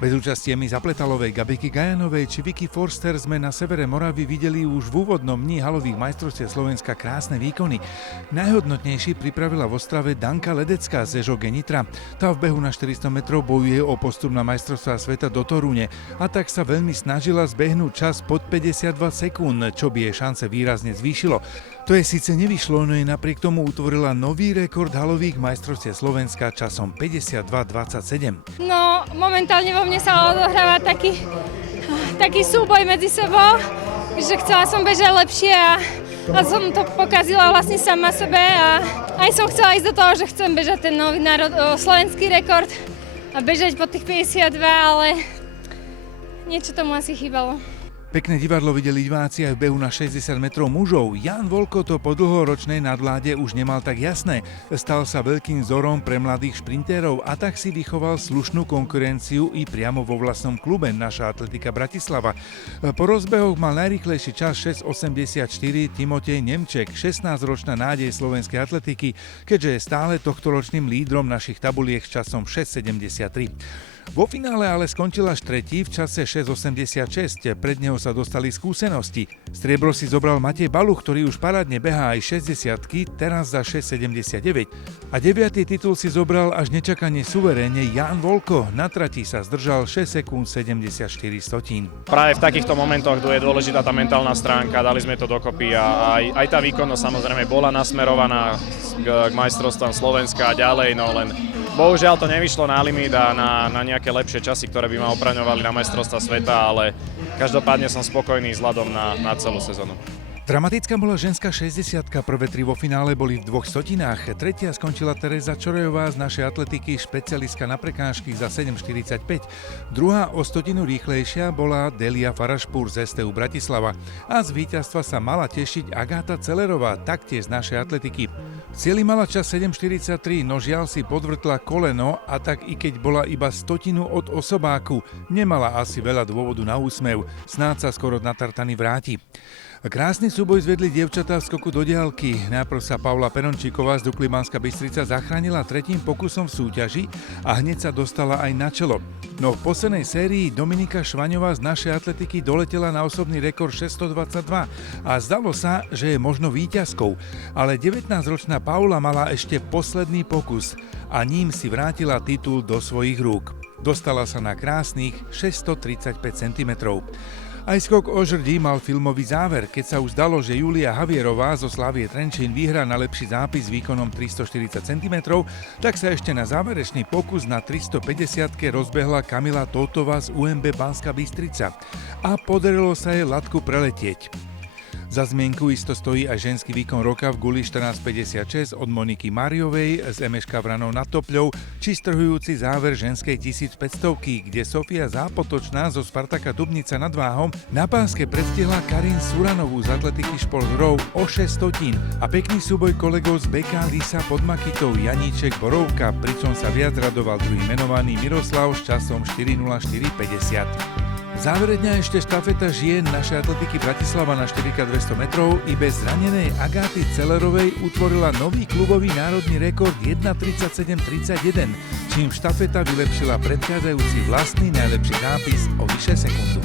Bez účasti Emy Zapletalovej, Gabiky Gajanovej či Vicky Forster sme na severe Moravy videli už v úvodnom dni halových majstrovstiev Slovenska krásne výkony. Najhodnotnejší pripravila v Ostrave Danka Ledecká z Ežoge Nitra. Tá v behu na 400 metrov bojuje o postup na majstrovstvá sveta do Torúne a tak sa veľmi snažila zbehnúť čas pod 52 sekúnd, čo by jej šance výrazne zvýšilo. To je síce nevyšlo, no jej napriek tomu utvorila nový rekord halových majstrovstiev Slovenska časom 52:27. No, momentálne vo mne sa odohráva taký súboj medzi sebou, že chcela som bežať lepšie a som to pokazila vlastne sama sebe a aj som chcela ísť do toho, že chcem bežať ten nový slovenský rekord a bežať po tých 52, ale niečo tomu asi chýbalo. Pekné divadlo videli diváci aj v behu na 60 metrov mužov. Jan Volko to po dlhoročnej nadvláde už nemal tak jasné. Stal sa veľkým vzorom pre mladých šprintérov a tak si vychoval slušnú konkurenciu i priamo vo vlastnom klube Naša atletika Bratislava. Po rozbehoch mal najrýchlejší čas 6:84 Timotej Nemček, 16-ročná nádej slovenskej atletiky, keďže je stále tohtoročným lídrom našich tabuliek s časom 6:73. Vo finále ale skončil až tretí v čase 6:86, pred neho sa dostali skúsenosti. Striebro si zobral Matej Baluch, ktorý už parádne behá aj 60-ky, teraz za 6:79. A 9. titul si zobral až nečakane suverénne Jan Volko, na trati sa zdržal 6 sekúnd 74 stotín. Práve v takýchto momentoch je dôležitá tá mentálna stránka, dali sme to dokopy a aj tá výkonnosť samozrejme bola nasmerovaná k majstrovstvám Slovenska a ďalej, no len bohužiaľ to nevyšlo na limit a na nejaké lepšie časy, ktoré by ma opraňovali na majstrovstvá sveta, ale každopádne som spokojný vzhľadom na celú sezónu. Dramatická bola ženská 60-ka, prvé tri vo finále boli v 2 stotinách. Tretia skončila Tereza Čorejová z našej atletiky, špecialistka na prekážky za 7:45. Druhá o stotinu rýchlejšia bola Delia Farašpúr z STU Bratislava. A z víťazstva sa mala tešiť Agáta Celerová, taktiež z našej atletiky. V cieli mala čas 7:43, no žiaľ si podvrtla koleno a tak i keď bola iba stotinu od osobáku, nemala asi veľa dôvodu na úsmev. Snáď sa skoro natartaný vráti. Krásny súboj zvedli dievčatá v skoku do diaľky. Najprv sa Paula Perončíková z Dukly Banská Bystrica zachránila tretím pokusom v súťaži a hneď sa dostala aj na čelo. No v poslednej sérii Dominika Švaňová z našej atletiky doletela na osobný rekord 622 a zdalo sa, že je možno víťazkou. Ale 19-ročná Paula mala ešte posledný pokus a ním si vrátila titul do svojich rúk. Dostala sa na krásnych 635 cm. Aj skok o žrdí mal filmový záver, keď sa už zdalo, že Julia Havierová zo Slavie Trenčín vyhrá na lepší zápis výkonom 340 cm, tak sa ešte na záverečný pokus na 350-ke rozbehla Kamila Tótová z UMB Banská Bystrica a podarilo sa jej latku preletieť. Za zmienku isto stojí aj ženský výkon roka v guli 14:56 od Moniky Máriovej z MŠK Vranov nad Topľou, či strhujúci záver ženskej 1500-ky, kde Sofia Zápotočná zo Spartaka Dubnica nad Váhom na páske predstihla Karin Suranovú z atletiky Šport o 6 stotín a pekný súboj kolegov z BK Lisa pod Makitou Janíček Borovka, pričom sa viac radoval druhý menovaný Miroslav s časom 4:04:50. V závere dňa ešte štafeta žien našej atletiky Bratislava na 4x200 metrov i bez zranenej Agáty Celerovej utvorila nový klubový národný rekord 1:37:31, čím štafeta vylepšila predchádzajúci vlastný najlepší zápis o vyše sekundu.